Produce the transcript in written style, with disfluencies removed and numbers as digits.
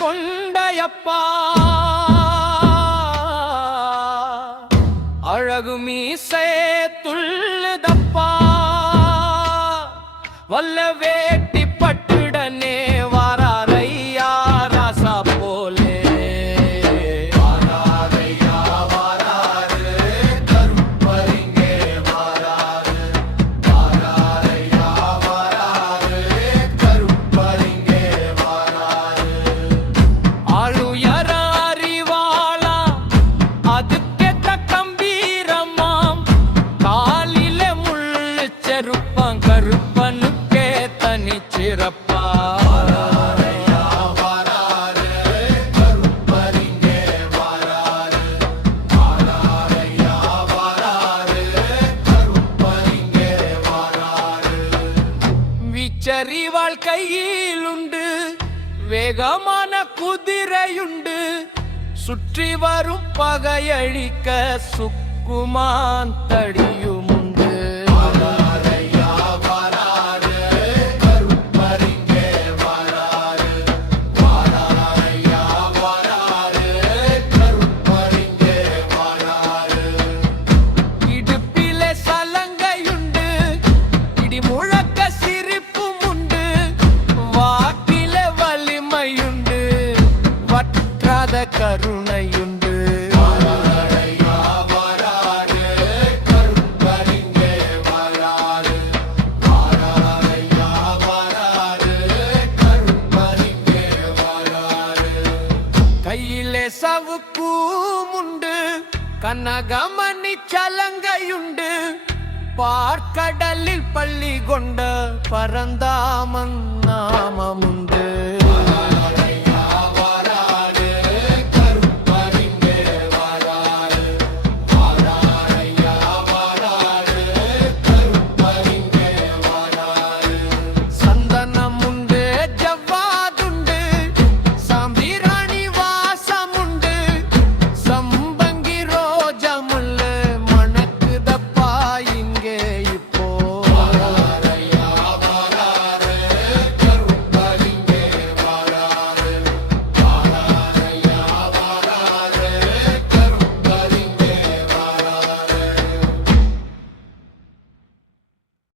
கொண்டையப்பா அழகு மீசை துள்ளுதப்பா வல்ல வேட்டி பட்டுடனே வாராரையா ராசா போலே வாராரையா வாராரு கருப்பரிங்கே வாராரு வாராரையா வாராரு கருப்பரிங்கே வாராரு ஆளுயர அறிவாளா அதுக்கேத்த கம்பீரமாம் காலில முள்ளு செருப்பம் கருப்பனுக்கே தனி சிறப்பா விச்சறிவாள் கையில் உண்டு வேகமான குதிரையுண்டு சுற்றி வரும் பகையழிக்க சுக்குமான் தடியும் உண்டு இடுப்பிலே சலங்கையுண்டு இடி முழக்க சிரிப்பும் உண்டு வாக்கிலே வலிமையுண்டு வற்றாத கருணையுண்டு கையிலே சவுக்கும் உண்டு கனகமணி சலங்கையுண்டு பார்க்கடலில் பள்ளி கொண்ட பரந்தாமன் நாமம்